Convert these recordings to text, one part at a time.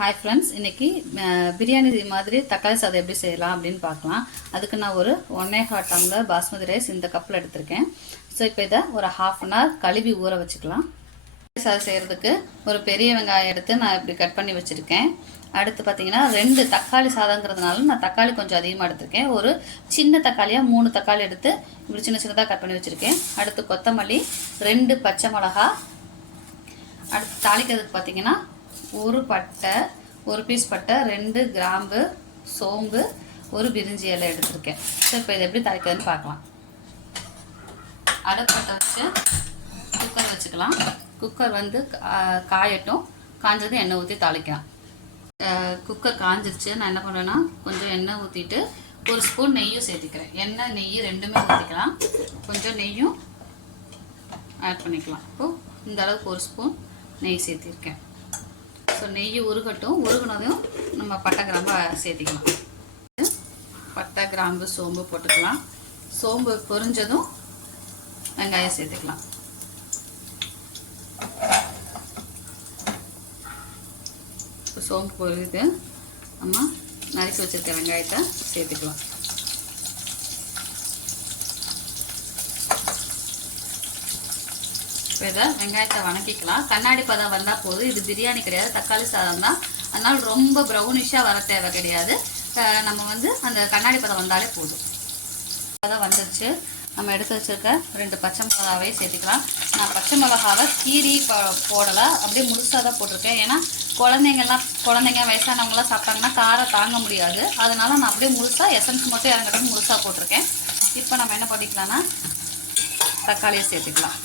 Hi friends, இன்றைக்கி பிரியாணி மாதிரி தக்காளி சாதம் எப்படி செய்யலாம் அப்படின்னு பார்க்கலாம். அதுக்கு நான் ஒரு 1.25 டம்ளர் பாஸ்மதி ரைஸ் இந்த கப்பில் எடுத்திருக்கேன். ஸோ இப்போ இதை ஒரு ½ அன் ஹவர் கழுவி ஊற வச்சுக்கலாம். தக்காளி சாதம் செய்கிறதுக்கு ஒரு பெரிய வெங்காயம் எடுத்து நான் இப்படி கட் பண்ணி வச்சுருக்கேன். அடுத்து பார்த்தீங்கன்னா 2 தக்காளி சாதங்கிறதுனால நான் தக்காளி கொஞ்சம் அதிகமாக எடுத்திருக்கேன். ஒரு சின்ன தக்காளியாக 3 தக்காளி எடுத்து இப்படி சின்ன சின்னதாக கட் பண்ணி வச்சுருக்கேன். அடுத்து கொத்தமல்லி, 2 பச்சை மிளகா. அடுத்து தாளிக்கிறதுக்கு பார்த்தீங்கன்னா ஒரு பட்டை, ஒரு பீஸ் பட்டை, 2 கிராம்பு, சோம்பு, ஒரு பிரிஞ்சி இலை எடுத்திருக்கேன். ஸோ இப்போ இதை எப்படி தாளிக்கிறதுன்னு பார்க்கலாம். அடுப்பட்டை வச்சு குக்கர் வச்சுக்கலாம். குக்கர் வந்து காயட்டும். காஞ்சது எண்ணெய் ஊற்றி தாளிக்கலாம். குக்கர் காஞ்சிருச்சு. நான் என்ன பண்ணுறேன்னா கொஞ்சம் எண்ணெய் ஊற்றிட்டு ஒரு ஸ்பூன் நெய்யும் சேர்த்திக்கிறேன். எண்ணெய் நெய் ரெண்டுமே ஊற்றிக்கலாம். கொஞ்சம் நெய்யும் ஆட் பண்ணிக்கலாம். இப்போது இந்த அளவுக்கு ஒரு ஸ்பூன் நெய் சேர்த்திருக்கேன். ஸோ நெய் உருகட்டும். உருகுனதும் நம்ம பட்டை கிராம்பு சேர்த்திக்கலாம். பட்டை கிராம்பு சோம்பு போட்டுக்கலாம். சோம்பு பொரிஞ்சதும் வெங்காயம் சேர்த்துக்கலாம். இப்போ சோம்பு பொரியுது. நம்ம நறுக்கி வச்சுருக்க வெங்காயத்தை சேர்த்துக்கலாம். இப்போ இதை வெங்காயத்தை வணக்கிக்கலாம். கண்ணாடி பதம் வந்தால் போதும். இது பிரியாணி கிடையாது, தக்காளி சாதம் தான். அதனால் ரொம்ப ப்ரௌனிஷாக வர தேவை கிடையாது. நம்ம வந்து அந்த கண்ணாடி பதம் வந்தாலே போதும். பதம் வந்துடுச்சு. நம்ம எடுத்து வச்சுருக்க 2 பச்சை மிளகாவையும் சேர்த்துக்கலாம். நான் பச்சை மிளகாவை கீரி போடலை, அப்படியே முழுசாக தான் போட்டிருக்கேன். ஏன்னா குழந்தைங்க வயசானவங்களாம் சாப்பிட்டாங்கன்னா காரம் தாங்க முடியாது. அதனால் நான் அப்படியே முழுசாக எசன்ஸ் மட்டும் இறங்குறது முழுசாக போட்டிருக்கேன். இப்போ நம்ம என்ன பண்ணிக்கலாம்னா தக்காளியை சேர்த்துக்கலாம்.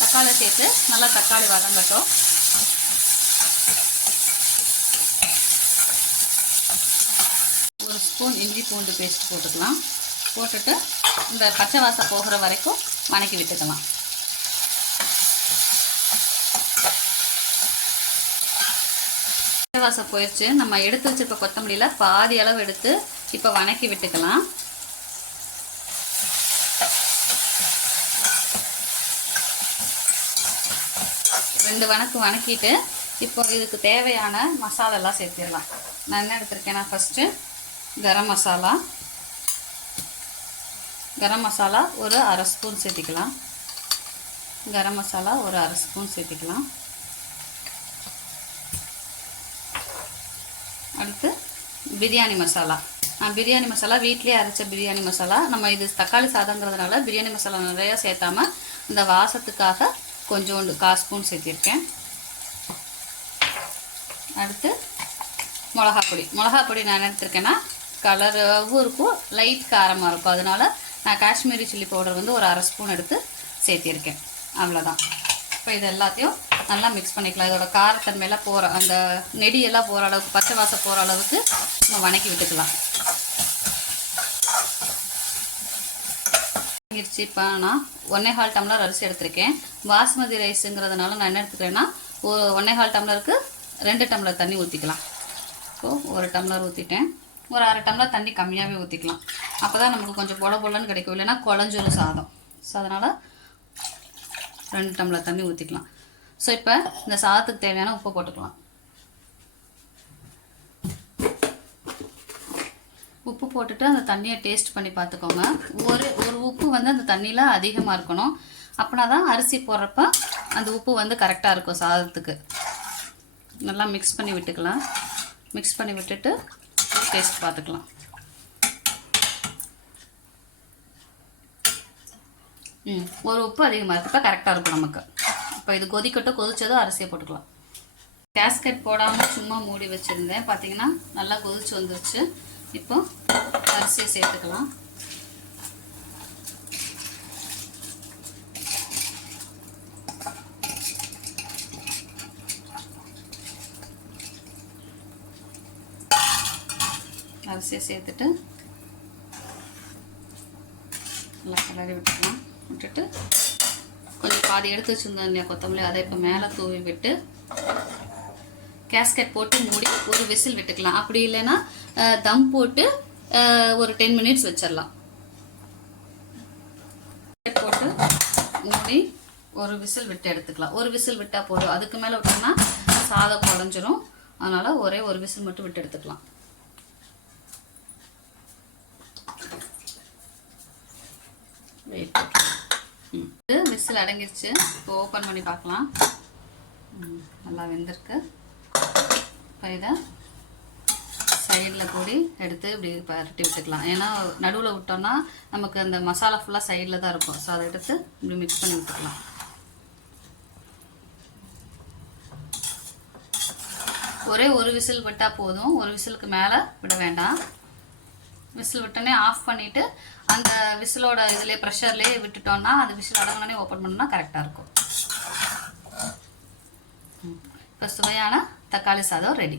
தக்காளி சேர்த்து நல்லா தக்காளி வதங்கட்டும். ஒரு ஸ்பூன் இஞ்சி பூண்டு பேஸ்ட் போட்டுக்கலாம். போட்டுட்டு இந்த பச்சை வாசம் போகிற வரைக்கும் வணக்கி விட்டுக்கலாம். பச்சை வாசம் போயிடுச்சு. நம்ம எடுத்து வச்சிருக்க கொத்தமல்லியில் பாதி அளவு எடுத்து இப்போ வணக்கி விட்டுக்கலாம். வணக்கிட்டு இப்போ இதுக்கு தேவையான மசாலெல்லாம் சேர்த்திடலாம். நான் என்ன எடுத்திருக்கேன்னா ஃபஸ்ட்டு கரம் மசாலா ஒரு அரை ஸ்பூன் சேர்த்திக்கலாம். கரம் மசாலா ஒரு அரை ஸ்பூன் சேர்த்திக்கலாம். அடுத்து பிரியாணி மசாலா. பிரியாணி மசாலா வீட்டிலே அரைச்ச பிரியாணி மசாலா. நம்ம இது தக்காளி சாதங்கிறதுனால பிரியாணி மசாலா நிறையா சேர்த்தாமல் இந்த வாசத்துக்காக கொஞ்சோண்டு 1/4 ஸ்பூன் சேர்த்திருக்கேன். அடுத்து மிளகாப்பொடி நான் எடுத்திருக்கேன்னா கலராகவும் இருக்கும், லைட் காரமாக இருக்கும். அதனால் நான் காஷ்மீரி சில்லி பவுடர் வந்து ஒரு அரை ஸ்பூன் எடுத்து சேர்த்திருக்கேன். அவ்வளோதான். இப்போ இது எல்லாத்தையும் நல்லா மிக்ஸ் பண்ணிக்கலாம். இதோட காரத்தன்மையெல்லாம் போகிற அந்த நெடியெல்லாம் போகிற அளவுக்கு, பச்சை வாசம் போகிற அளவுக்கு நம்ம வணக்கி விட்டுக்கலாம். இப்போ நான் 1.25 டம்ளர் அரிசி எடுத்திருக்கேன். பாஸ்மதி ரைஸுங்கிறதுனால நான் என்ன எடுத்துக்கிறேன்னா ஒரு 1.25 டம்ளருக்கு 2 டம்ளர் தண்ணி ஊற்றிக்கலாம். இப்போது 1 டம்ளர் ஊற்றிட்டேன். ஒரு அரை டம்ளர் தண்ணி கம்மியாகவே ஊற்றிக்கலாம். அப்போ தான் நமக்கு கொஞ்சம் பொலன்னு கிடைக்கும், இல்லைன்னா குழஞ்சொரு சாதம். ஸோ அதனால் 2 டம்ளர் தண்ணி ஊற்றிக்கலாம். ஸோ இப்போ இந்த சாதத்துக்கு தேவையான உப்பு போட்டுக்கலாம். உப்பு போட்டுட்டு அந்த தண்ணியை டேஸ்ட் பண்ணி பார்த்துக்கோங்க. ஒரு உப்பு வந்து அந்த தண்ணியில் அதிகமாக இருக்கணும். அப்படின்னா தான் அரிசி போடுறப்ப அந்த உப்பு வந்து கரெக்டாக இருக்கும் சாதத்துக்கு. நல்லா மிக்ஸ் பண்ணி விட்டுக்கலாம். மிக்ஸ் பண்ணி விட்டுட்டு டேஸ்ட் பார்த்துக்கலாம். ஒரு உப்பு அதிகமாக இருக்கப்போ கரெக்டாக இருக்கும் நமக்கு. இப்போ இது கொதிச்சதும் அரிசியை போட்டுக்கலாம். கேஸ்கெட் போடாமல் சும்மா மூடி வச்சுருந்தேன். பார்த்தீங்கன்னா நல்லா கொதிச்சு வந்துருச்சு. இப்போ அரிசியை சேர்த்துக்கலாம். அரிசியை சேர்த்துட்டு நல்லா கிளறி விட்டுக்கலாம். விட்டுட்டு கொஞ்சம் பாதி எடுத்து வச்சுருந்தோம் இல்லையா கொத்தமல்லி, அதை இப்போ மேலே தூவி விட்டு கேஸ்கெட் போட்டு மூடி ஒரு விசில் விட்டுக்கலாம். அப்படி இல்லைன்னா தம் போட்டு ஒரு 10 மினிட்ஸ் வச்சிடலாம். போட்டு மூடி ஒரு விசில் விட்டு எடுத்துக்கலாம். ஒரு விசில் விட்டால் போதும். அதுக்கு மேலே விட்டோம்னா சாதம் குழஞ்சிரும். அதனால் ஒரே ஒரு விசில் மட்டும் விட்டு எடுத்துக்கலாம். இது விசில் அடங்கிருச்சு. இப்போ ஓப்பன் பண்ணி பார்க்கலாம். நல்லா வெந்திருக்கு. இப்போ இதை சைடில் கூடி எடுத்து இப்படி பரட்டி விட்டுக்கலாம். ஏன்னா நடுவில் விட்டோம்னா நமக்கு அந்த மசாலா ஃபுல்லாக சைடில் தான் இருக்கும். ஸோ அதை எடுத்து இப்படி மிக்ஸ் பண்ணி விட்டுக்கலாம். ஒரே ஒரு விசில் விட்டால் போதும். ஒரு விசிலுக்கு மேலே விட வேண்டாம். விசில் விட்டோன்னே ஆஃப் பண்ணிவிட்டு அந்த விசிலோட இதுலேயே ப்ரெஷர்லேயே விட்டுட்டோம்னா அது விசில் அடங்கினோடனே ஓப்பன் பண்ணோம்னா கரெக்டாக இருக்கும். இப்போ சுவையான தக்காளி சாதம் ரெடி.